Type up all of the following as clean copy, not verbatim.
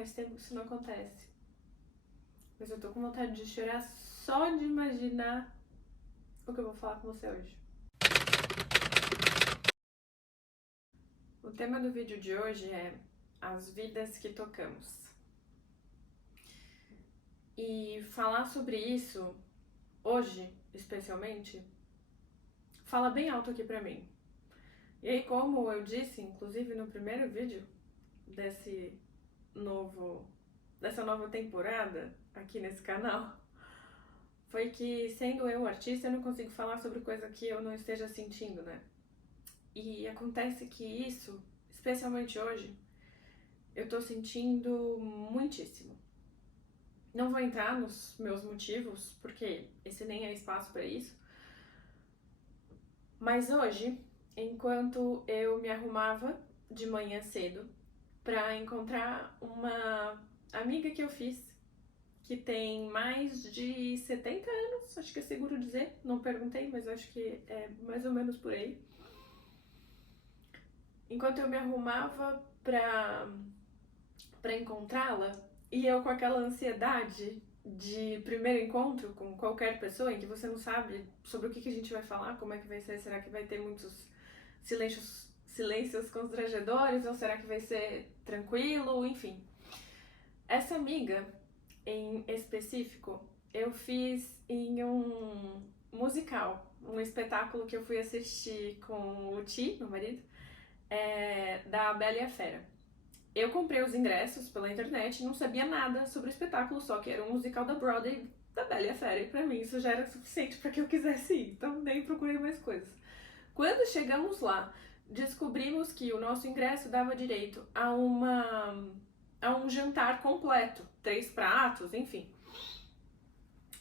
Faz tempo que isso não acontece. Mas eu tô com vontade de chorar só de imaginar o que eu vou falar com você hoje. O tema do vídeo de hoje é as vidas que tocamos. E falar sobre isso, hoje, especialmente, fala bem alto aqui pra mim. E aí, como eu disse, inclusive no primeiro vídeo dessa nova temporada aqui nesse canal, foi que, sendo eu artista, eu não consigo falar sobre coisa que eu não esteja sentindo, né? E acontece que isso, especialmente hoje, eu tô sentindo muitíssimo. Não vou entrar nos meus motivos, porque esse nem é espaço pra isso. Mas hoje, enquanto eu me arrumava de manhã cedo pra encontrar uma amiga que eu fiz, que tem mais de 70 anos, acho que é seguro dizer, não perguntei, mas acho que é mais ou menos por aí. Enquanto eu me arrumava pra encontrá-la, e eu com aquela ansiedade de primeiro encontro com qualquer pessoa, em que você não sabe sobre o que a gente vai falar, como é que vai ser, será que vai ter muitos silêncios constrangedores, ou será que vai ser tranquilo, enfim. Essa amiga, em específico, eu fiz em um musical, um espetáculo que eu fui assistir com o Ti, meu marido, da Bela e a Fera. Eu comprei os ingressos pela internet e não sabia nada sobre o espetáculo, só que era um musical da Broadway da Bela e a Fera, e pra mim isso já era suficiente para que eu quisesse ir, então nem procurei mais coisas. Quando chegamos lá, descobrimos que o nosso ingresso dava direito a um jantar completo, 3 pratos, enfim.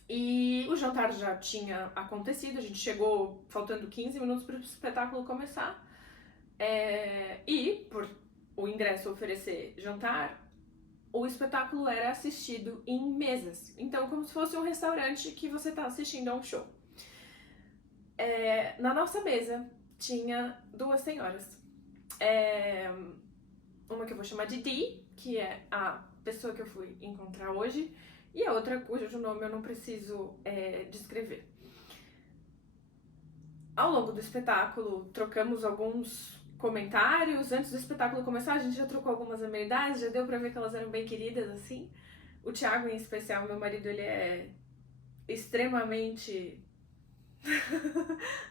E o jantar já tinha acontecido, a gente chegou faltando 15 minutos para o espetáculo começar. E, por o ingresso oferecer jantar, o espetáculo era assistido em mesas. Então, como se fosse um restaurante que você está assistindo a um show. Na nossa mesa tinha 2 senhoras. Uma que eu vou chamar de Dee, que é a pessoa que eu fui encontrar hoje, e a outra cujo nome eu não preciso descrever. Ao longo do espetáculo, trocamos alguns comentários. Antes do espetáculo começar, a gente já trocou algumas amenidades, já deu pra ver que elas eram bem queridas, assim. O Thiago, em especial, meu marido, ele é extremamente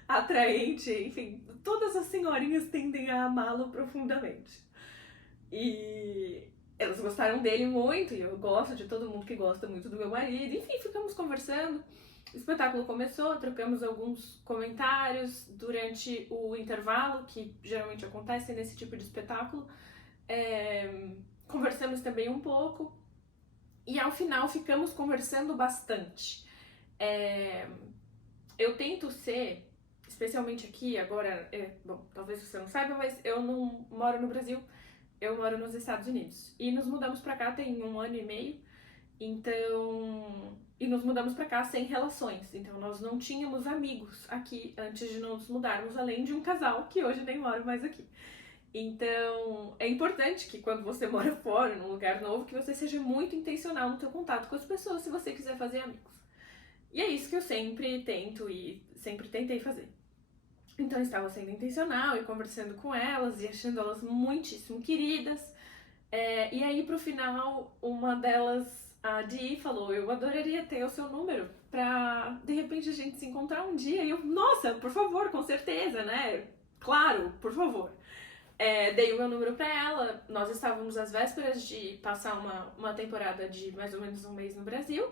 atraente, enfim, todas as senhorinhas tendem a amá-lo profundamente. E elas gostaram dele muito, e eu gosto de todo mundo que gosta muito do meu marido. Enfim, ficamos conversando. O espetáculo começou, trocamos alguns comentários durante o intervalo, que geralmente acontece nesse tipo de espetáculo. Conversamos também um pouco. E ao final ficamos conversando bastante. Eu tento ser, especialmente aqui, agora, bom, talvez você não saiba, mas eu não moro no Brasil. Eu moro nos Estados Unidos. E nos mudamos pra cá tem 1 ano e meio. Então. E nos mudamos pra cá sem relações. Então nós não tínhamos amigos aqui antes de nos mudarmos, além de um casal que hoje nem mora mais aqui. Então é importante que quando você mora fora, num lugar novo, que você seja muito intencional no seu contato com as pessoas se você quiser fazer amigos. E é isso que eu sempre tento e sempre tentei fazer. Então eu estava sendo intencional e conversando com elas e achando elas muitíssimo queridas. E aí pro final, uma delas, a Di, falou: eu adoraria ter o seu número pra de repente a gente se encontrar um dia. E eu, nossa, por favor, com certeza, né? Claro, por favor. Dei o meu número pra ela. Nós estávamos às vésperas de passar uma temporada de mais ou menos 1 mês no Brasil.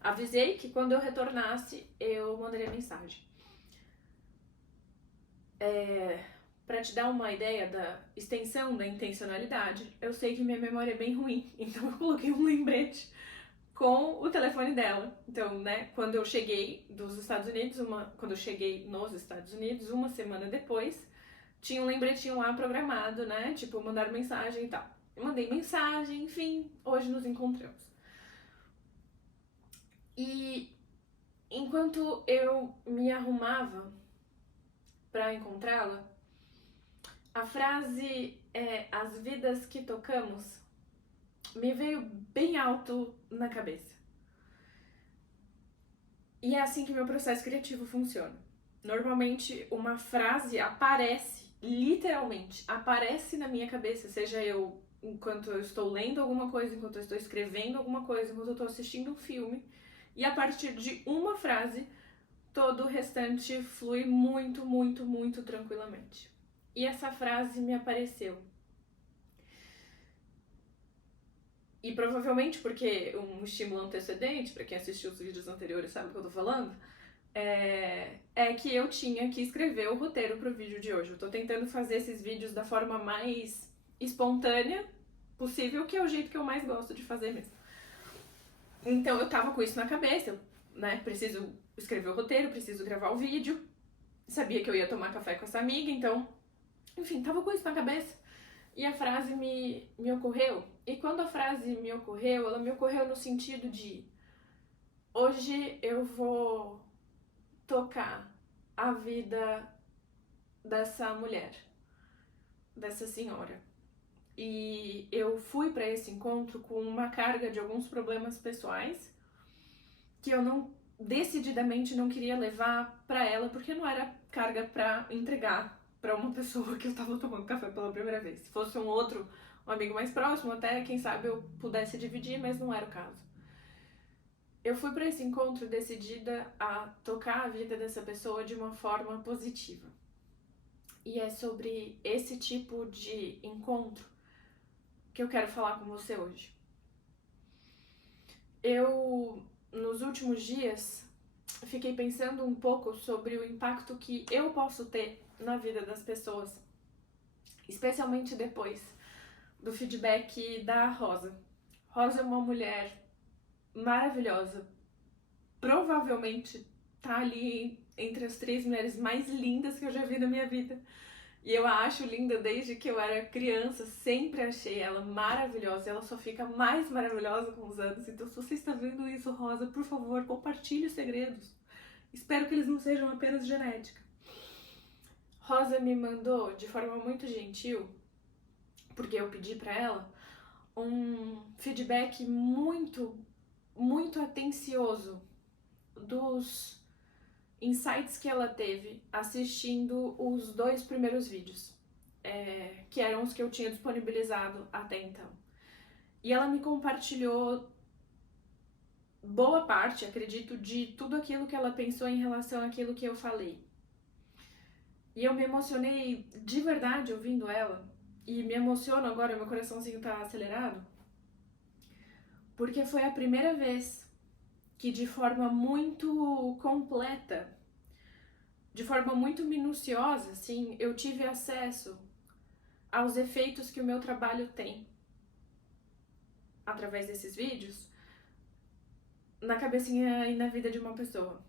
Avisei que quando eu retornasse, eu mandaria mensagem. Pra te dar uma ideia da extensão da intencionalidade, eu sei que minha memória é bem ruim, então eu coloquei um lembrete com o telefone dela. Então, né, quando eu cheguei nos Estados Unidos, 1 semana depois, tinha um lembretinho lá programado, né, tipo, mandar mensagem e tal. Eu mandei mensagem, enfim, hoje nos encontramos. E enquanto eu me arrumava pra encontrá-la, a frase as vidas que tocamos me veio bem alto na cabeça. E é assim que meu processo criativo funciona. Normalmente uma frase aparece, literalmente, aparece na minha cabeça, seja eu enquanto eu estou lendo alguma coisa, enquanto eu estou escrevendo alguma coisa, enquanto eu estou assistindo um filme, e a partir de uma frase, todo o restante flui muito, muito, muito tranquilamente. E essa frase me apareceu. E provavelmente porque um estímulo antecedente, para quem assistiu os vídeos anteriores sabe o que eu tô falando, é que eu tinha que escrever o roteiro pro vídeo de hoje. Eu tô tentando fazer esses vídeos da forma mais espontânea possível, que é o jeito que eu mais gosto de fazer mesmo. Então eu tava com isso na cabeça, né? Preciso escrever o roteiro, preciso gravar o vídeo. Sabia que eu ia tomar café com essa amiga, então, enfim, tava com isso na cabeça. E a frase me ocorreu. E quando a frase me ocorreu, ela me ocorreu no sentido de: hoje eu vou tocar a vida dessa mulher, dessa senhora. E eu fui para esse encontro com uma carga de alguns problemas pessoais que eu não decididamente não queria levar para ela, porque não era carga para entregar para uma pessoa que eu tava tomando café pela primeira vez. Se fosse um amigo mais próximo, até quem sabe eu pudesse dividir, mas não era o caso. Eu fui para esse encontro decidida a tocar a vida dessa pessoa de uma forma positiva. E é sobre esse tipo de encontro que eu quero falar com você hoje. Eu, nos últimos dias, fiquei pensando um pouco sobre o impacto que eu posso ter na vida das pessoas, especialmente depois do feedback da Rosa. Rosa é uma mulher maravilhosa, provavelmente tá ali entre as 3 mulheres mais lindas que eu já vi na minha vida. E eu a acho linda desde que eu era criança, sempre achei ela maravilhosa. Ela só fica mais maravilhosa com os anos. Então, se você está vendo isso, Rosa, por favor, compartilhe os segredos. Espero que eles não sejam apenas genética. Rosa me mandou, de forma muito gentil, porque eu pedi pra ela, um feedback muito, muito atencioso dos insights que ela teve assistindo os 2 primeiros vídeos, que eram os que eu tinha disponibilizado até então. E ela me compartilhou boa parte, acredito, de tudo aquilo que ela pensou em relação àquilo que eu falei. E eu me emocionei de verdade ouvindo ela, e me emociono agora, meu coraçãozinho tá acelerado, porque foi a primeira vez que de forma muito completa, de forma muito minuciosa, assim, eu tive acesso aos efeitos que o meu trabalho tem através desses vídeos na cabecinha e na vida de uma pessoa.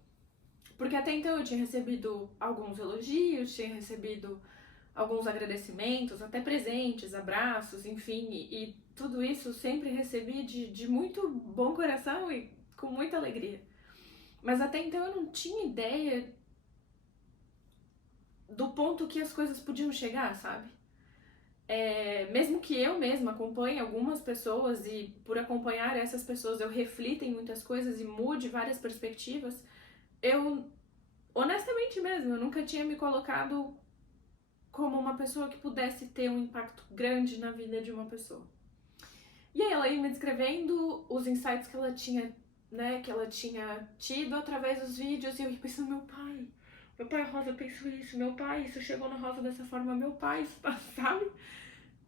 Porque até então eu tinha recebido alguns elogios, tinha recebido alguns agradecimentos, até presentes, abraços, enfim, e tudo isso sempre recebi de muito bom coração e com muita alegria. Mas até então eu não tinha ideia do ponto que as coisas podiam chegar, sabe? Mesmo que eu mesma acompanhe algumas pessoas e por acompanhar essas pessoas eu reflita em muitas coisas e mude várias perspectivas, eu, honestamente mesmo, eu nunca tinha me colocado como uma pessoa que pudesse ter um impacto grande na vida de uma pessoa. E aí ela ia me descrevendo os insights que ela tinha, né, que ela tinha tido através dos vídeos, e eu ia pensando, meu pai, Rosa pensou isso, meu pai, isso chegou na Rosa dessa forma, meu pai, sabe?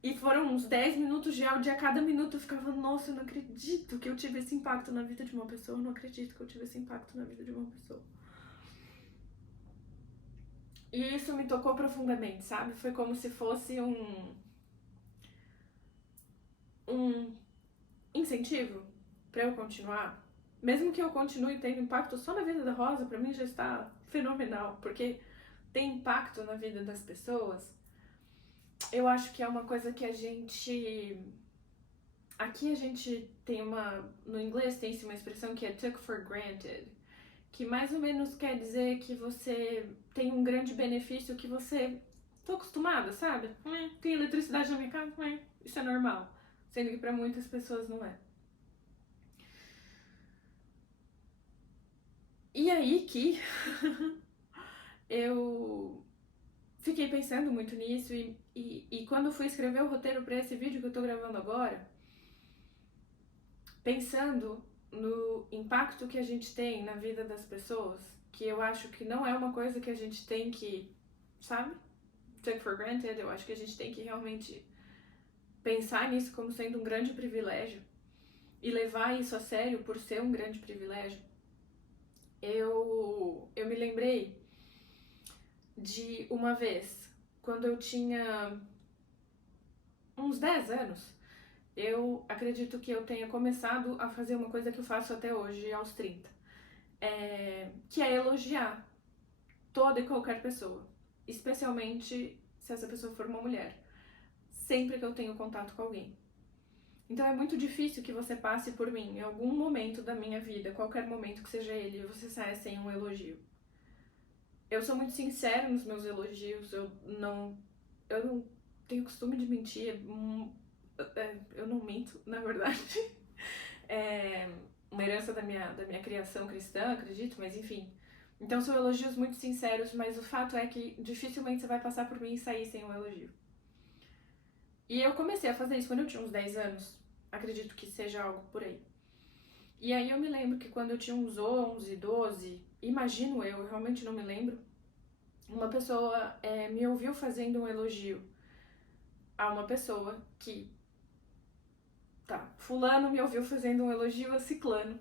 E foram uns 10 minutos de áudio, e a cada minuto eu ficava, nossa, eu não acredito que eu tive esse impacto na vida de uma pessoa, eu não acredito que eu tive esse impacto na vida de uma pessoa. E isso me tocou profundamente, sabe? Foi como se fosse um incentivo pra eu continuar. Mesmo que eu continue tendo impacto só na vida da Rosa, pra mim já está fenomenal, porque tem impacto na vida das pessoas. Eu acho que é uma coisa que a gente... Aqui a gente tem no inglês tem-se uma expressão que é took for granted, que mais ou menos quer dizer que você tem um grande benefício que você... Tô acostumada, sabe? Tem eletricidade na minha casa? Isso é normal. sendo que para muitas pessoas não é. E aí que eu fiquei pensando muito nisso e quando eu fui escrever o roteiro para esse vídeo que eu tô gravando agora, pensando no impacto que a gente tem na vida das pessoas, que eu acho que não é uma coisa que a gente tem que, sabe, take for granted, eu acho que a gente tem que realmente pensar nisso como sendo um grande privilégio e levar isso a sério por ser um grande privilégio. Eu me lembrei de uma vez, quando eu tinha uns 10 anos, eu acredito que eu tenha começado a fazer uma coisa que eu faço até hoje, aos 30, que é elogiar toda e qualquer pessoa, especialmente se essa pessoa for uma mulher, sempre que eu tenho contato com alguém. Então é muito difícil que você passe por mim em algum momento da minha vida, qualquer momento que seja ele, e você saia sem um elogio. Eu sou muito sincera nos meus elogios, eu não tenho costume de mentir, eu não minto, na verdade. É uma herança da minha criação cristã, acredito, mas enfim. Então são elogios muito sinceros, mas o fato é que dificilmente você vai passar por mim e sair sem um elogio. E eu comecei a fazer isso quando eu tinha uns 10 anos, acredito que seja algo por aí. E aí eu me lembro que quando eu tinha uns 11, 12, imagino eu realmente não me lembro, uma pessoa me ouviu fazendo um elogio a uma pessoa que... Tá, fulano me ouviu fazendo um elogio a ciclano.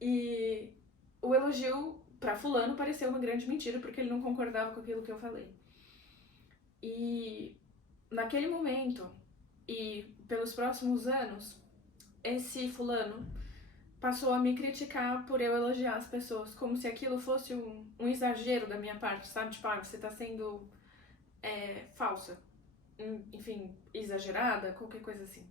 E o elogio pra fulano pareceu uma grande mentira, porque ele não concordava com aquilo que eu falei. E naquele momento, e pelos próximos anos, esse fulano passou a me criticar por eu elogiar as pessoas, como se aquilo fosse um exagero da minha parte, sabe? Tipo, você tá sendo falsa, enfim, exagerada, qualquer coisa assim.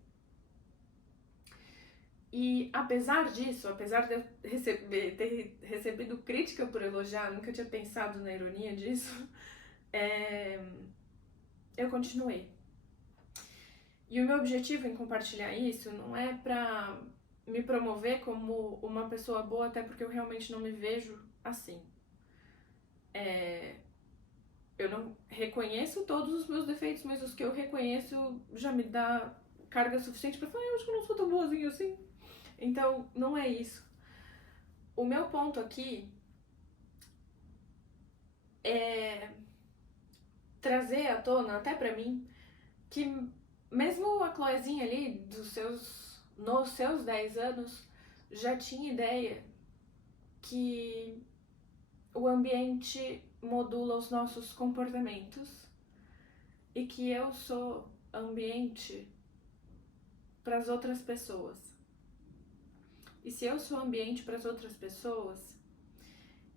E apesar disso, apesar de eu ter recebido crítica por elogiar, nunca tinha pensado na ironia disso, eu continuei. E o meu objetivo em compartilhar isso não é pra me promover como uma pessoa boa, até porque eu realmente não me vejo assim. Eu não reconheço todos os meus defeitos, mas os que eu reconheço já me dá carga suficiente pra falar, eu acho que eu não sou tão boazinha assim. Então, não é isso. O meu ponto aqui é trazer à tona, até pra mim, que mesmo a Chloezinha ali, nos seus 10 anos, já tinha ideia que o ambiente modula os nossos comportamentos e que eu sou ambiente para as outras pessoas. E se eu sou ambiente para as outras pessoas,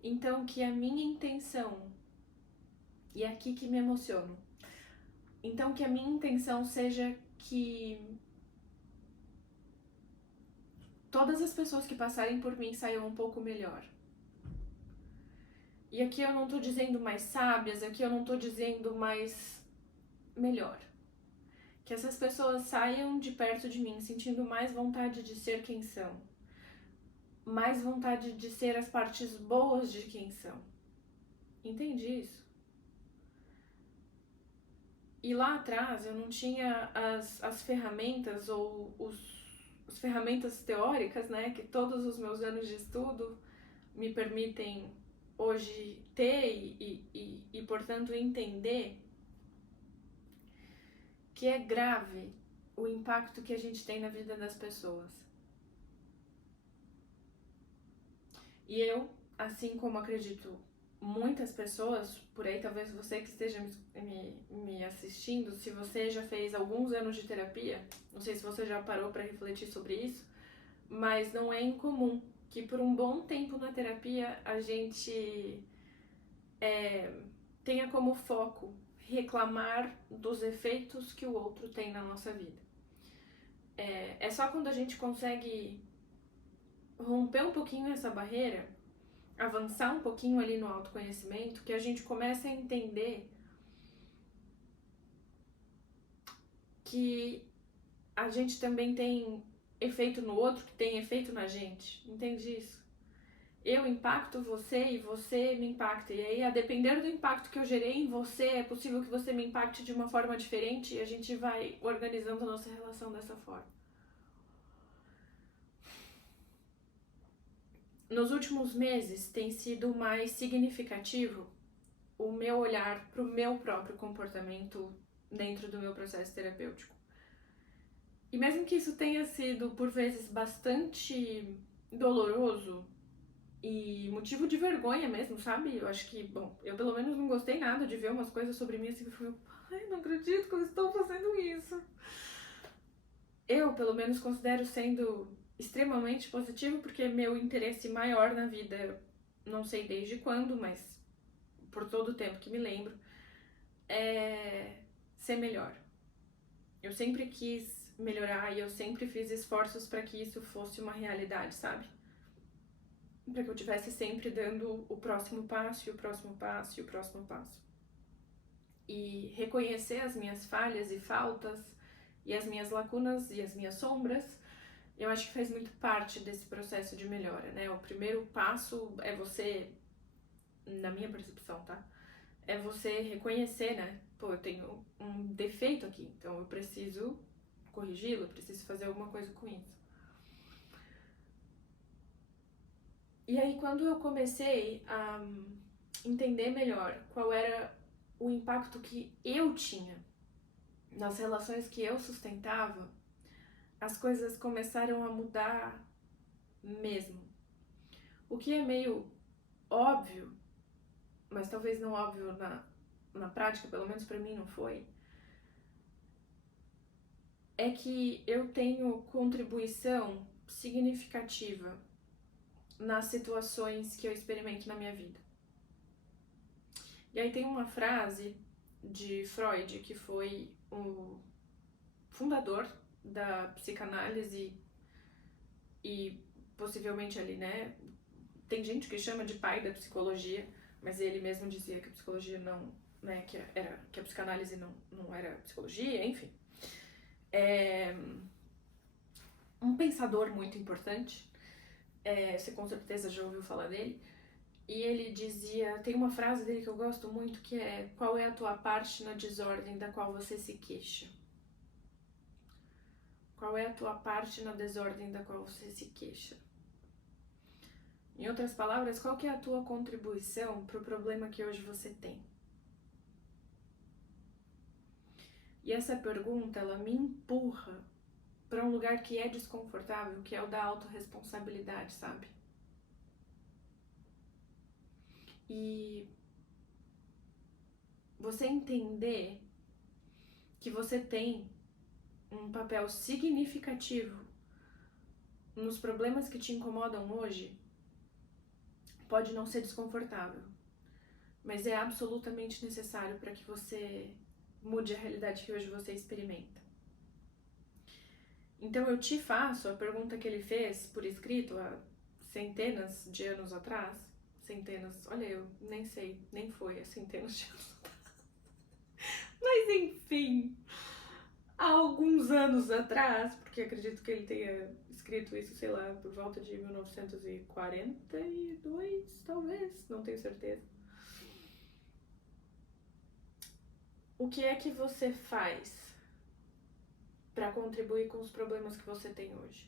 então que a minha intenção, e é aqui que me emociono, então que a minha intenção seja que todas as pessoas que passarem por mim saiam um pouco melhor. E aqui eu não tô dizendo mais sábias, aqui eu não tô dizendo mais melhor. Que essas pessoas saiam de perto de mim sentindo mais vontade de ser quem são. Mais vontade de ser as partes boas de quem são. Entende isso? E lá atrás eu não tinha as ferramentas ou as ferramentas teóricas, né, que todos os meus anos de estudo me permitem hoje ter e portanto, entender que é grave o impacto que a gente tem na vida das pessoas. E eu, assim como acredito muitas pessoas por aí, talvez você que esteja me assistindo, se você já fez alguns anos de terapia, não sei se você já parou para refletir sobre isso, mas não é incomum que por um bom tempo na terapia a gente tenha como foco reclamar dos efeitos que o outro tem na nossa vida. É só quando a gente consegue romper um pouquinho essa barreira, avançar um pouquinho ali no autoconhecimento, que a gente começa a entender que a gente também tem efeito no outro que tem efeito na gente. Entende isso? Eu impacto você e você me impacta. E aí, a depender do impacto que eu gerei em você, é possível que você me impacte de uma forma diferente e a gente vai organizando a nossa relação dessa forma. Nos últimos meses tem sido mais significativo o meu olhar para o meu próprio comportamento dentro do meu processo terapêutico. E mesmo que isso tenha sido, por vezes, bastante doloroso e motivo de vergonha mesmo, sabe? Eu acho que, bom, eu pelo menos não gostei nada de ver umas coisas sobre mim assim, que eu fui, ai, não acredito que eu estou fazendo isso. Eu, pelo menos, considero sendo extremamente positivo, porque meu interesse maior na vida, não sei desde quando, mas por todo o tempo que me lembro, é ser melhor. Eu sempre quis melhorar e eu sempre fiz esforços para que isso fosse uma realidade, sabe? Para que eu tivesse sempre dando o próximo passo, e o próximo passo, e o próximo passo. E reconhecer as minhas falhas e faltas, e as minhas lacunas e as minhas sombras, eu acho que faz muito parte desse processo de melhora, né? O primeiro passo é você, na minha percepção, tá? É você reconhecer, né? Pô, eu tenho um defeito aqui, então eu preciso corrigi-lo, eu preciso fazer alguma coisa com isso. E aí, quando eu comecei a entender melhor qual era o impacto que eu tinha nas relações que eu sustentava, as coisas começaram a mudar mesmo. O que é meio óbvio, mas talvez não óbvio na prática, pelo menos pra mim não foi, é que eu tenho contribuição significativa nas situações que eu experimento na minha vida. E aí tem uma frase de Freud, que foi o fundador da psicanálise e possivelmente ali, né? Tem gente que chama de pai da psicologia, mas ele mesmo dizia que a psicologia não, né? Que a psicanálise não era psicologia, enfim. É um pensador muito importante, você com certeza já ouviu falar dele. E ele dizia, tem uma frase dele que eu gosto muito, que é: qual é a tua parte na desordem da qual você se queixa? Qual é a tua parte na desordem da qual você se queixa? Em outras palavras, qual que é a tua contribuição para o problema que hoje você tem? E essa pergunta, ela me empurra para um lugar que é desconfortável, que é o da autorresponsabilidade, sabe? E você entender que você tem um papel significativo nos problemas que te incomodam hoje pode não ser desconfortável, mas é absolutamente necessário para que você mude a realidade que hoje você experimenta. Então eu te faço a pergunta que ele fez por escrito há centenas de anos atrás. Centenas, olha, eu nem sei, nem foi há centenas de anos atrás. Mas enfim, há alguns anos atrás, porque acredito que ele tenha escrito isso, sei lá, por volta de 1942, talvez, não tenho certeza. O que é que você faz para contribuir com os problemas que você tem hoje?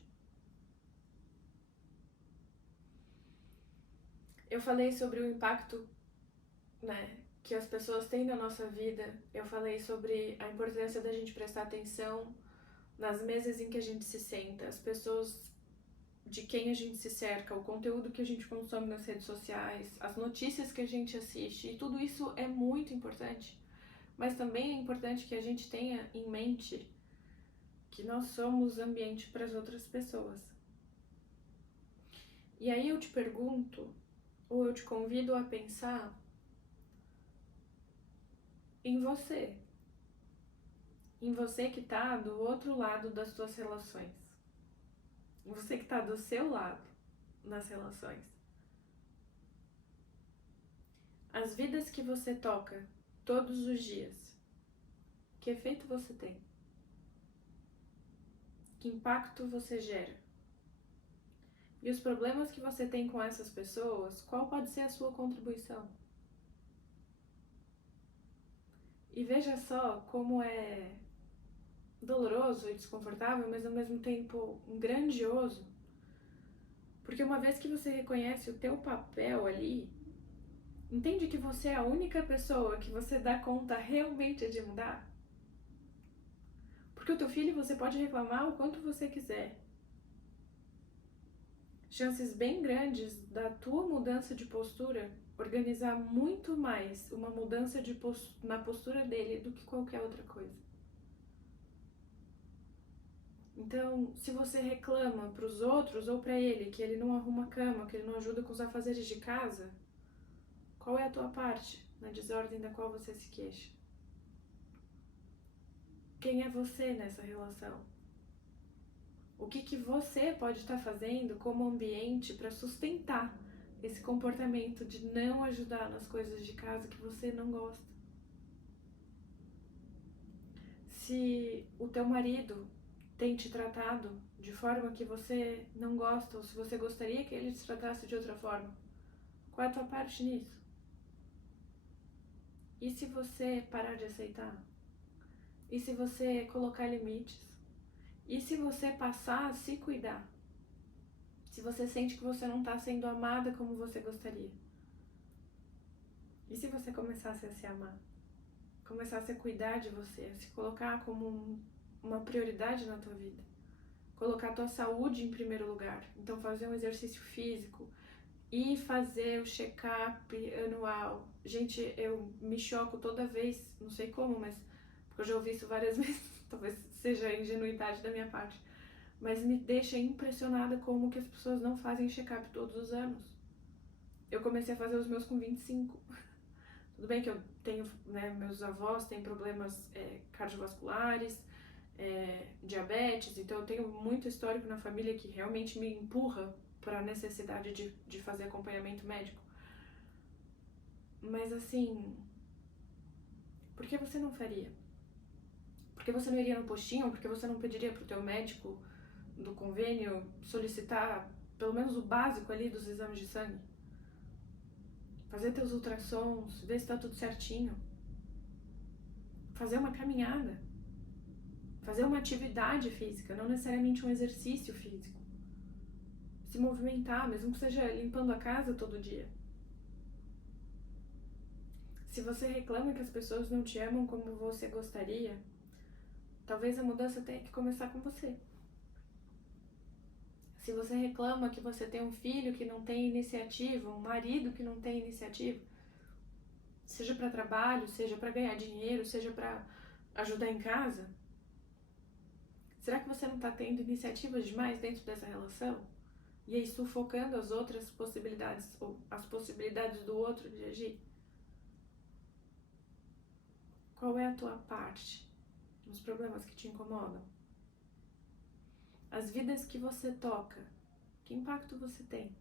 Eu falei sobre o impacto, né, que as pessoas têm na nossa vida. Eu falei sobre a importância da gente prestar atenção nas mesas em que a gente se senta, as pessoas de quem a gente se cerca, o conteúdo que a gente consome nas redes sociais, as notícias que a gente assiste, e tudo isso é muito importante. Mas também é importante que a gente tenha em mente que nós somos ambiente para as outras pessoas. E aí eu te pergunto, ou eu te convido a pensar em você. Em você que tá do outro lado das suas relações. Em você que tá do seu lado nas relações. As vidas que você toca todos os dias, que efeito você tem? que impacto você gera? E os problemas que você tem com essas pessoas, qual pode ser a sua contribuição? E veja só como é doloroso e desconfortável, mas ao mesmo tempo grandioso. Porque uma vez que você reconhece o teu papel ali, entende que você é a única pessoa que você dá conta realmente de mudar? Porque o teu filho você pode reclamar o quanto você quiser. Chances bem grandes da tua mudança de postura organizar muito mais uma mudança na postura dele do que qualquer outra coisa. Então, se você reclama para os outros ou para ele que ele não arruma a cama, que ele não ajuda com os afazeres de casa, qual é a tua parte na desordem da qual você se queixa? Quem é você nessa relação? O que você pode estar fazendo como ambiente para sustentar esse comportamento de não ajudar nas coisas de casa que você não gosta? Se o teu marido tem te tratado de forma que você não gosta, ou se você gostaria que ele te tratasse de outra forma, qual é a tua parte nisso? E se você parar de aceitar? E se você colocar limites? E se você passar a se cuidar? Se você sente que você não está sendo amada como você gostaria? E se você começasse a se amar? Começasse a cuidar de você, a se colocar como uma prioridade na tua vida? Colocar a tua saúde em primeiro lugar. Então fazer um exercício físico e fazer o check-up anual. Gente, eu me choco toda vez, não sei como, mas porque eu já ouvi isso várias vezes, talvez seja a ingenuidade da minha parte, mas me deixa impressionada como que as pessoas não fazem check-up todos os anos. Eu comecei a fazer os meus com 25. Tudo bem que eu tenho, né, meus avós têm problemas cardiovasculares, diabetes, então eu tenho muito histórico na família que realmente me empurra para a necessidade de fazer acompanhamento médico. Mas assim, por que você não faria? Por que você não iria no postinho? Por que você não pediria pro teu médico do convênio solicitar pelo menos o básico ali dos exames de sangue? Fazer teus ultrassons, ver se tá tudo certinho. Fazer uma caminhada. Fazer uma atividade física, não necessariamente um exercício físico. Se movimentar, mesmo que seja limpando a casa todo dia. Se você reclama que as pessoas não te amam como você gostaria, talvez a mudança tenha que começar com você. Se você reclama que você tem um filho que não tem iniciativa, um marido que não tem iniciativa, seja para trabalho, seja para ganhar dinheiro, seja para ajudar em casa, será que você não está tendo iniciativas demais dentro dessa relação? E aí sufocando as outras possibilidades, ou as possibilidades do outro de agir? Qual é a tua parte nos problemas que te incomodam? As vidas que você toca, que impacto você tem?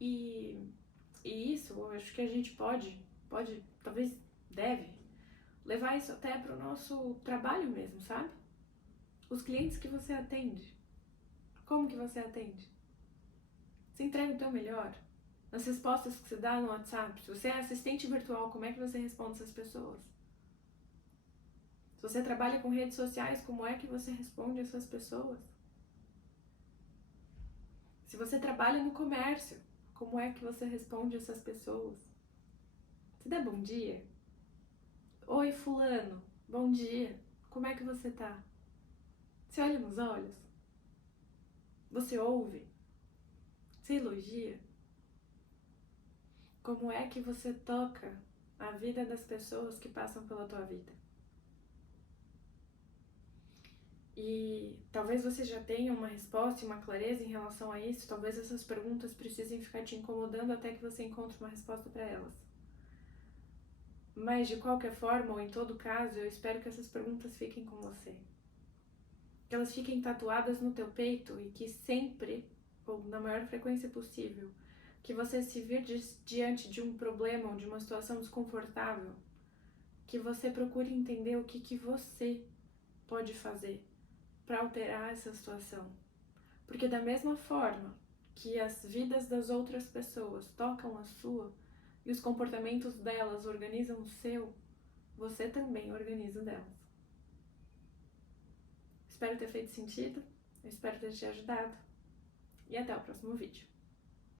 E isso, eu acho que a gente pode, talvez deve, levar isso até para o nosso trabalho mesmo, sabe? Os clientes que você atende, como que você atende? Você entrega o teu melhor? Nas respostas que você dá no WhatsApp, se você é assistente virtual, como é que você responde essas pessoas? Se você trabalha com redes sociais, como é que você responde essas pessoas? Se você trabalha no comércio, como é que você responde essas pessoas? Você dá bom dia? Oi, fulano, bom dia. Como é que você tá? Você olha nos olhos? Você ouve? Você elogia? Como é que você toca a vida das pessoas que passam pela tua vida? E talvez você já tenha uma resposta e uma clareza em relação a isso, talvez essas perguntas precisem ficar te incomodando até que você encontre uma resposta para elas. Mas de qualquer forma, ou em todo caso, eu espero que essas perguntas fiquem com você. Que elas fiquem tatuadas no teu peito e que sempre, ou na maior frequência possível, que você se vir diante de um problema ou de uma situação desconfortável, que você procure entender o que você pode fazer para alterar essa situação? Porque da mesma forma que as vidas das outras pessoas tocam a sua e os comportamentos delas organizam o seu, você também organiza o delas. Espero ter feito sentido, eu espero ter te ajudado e até o próximo vídeo.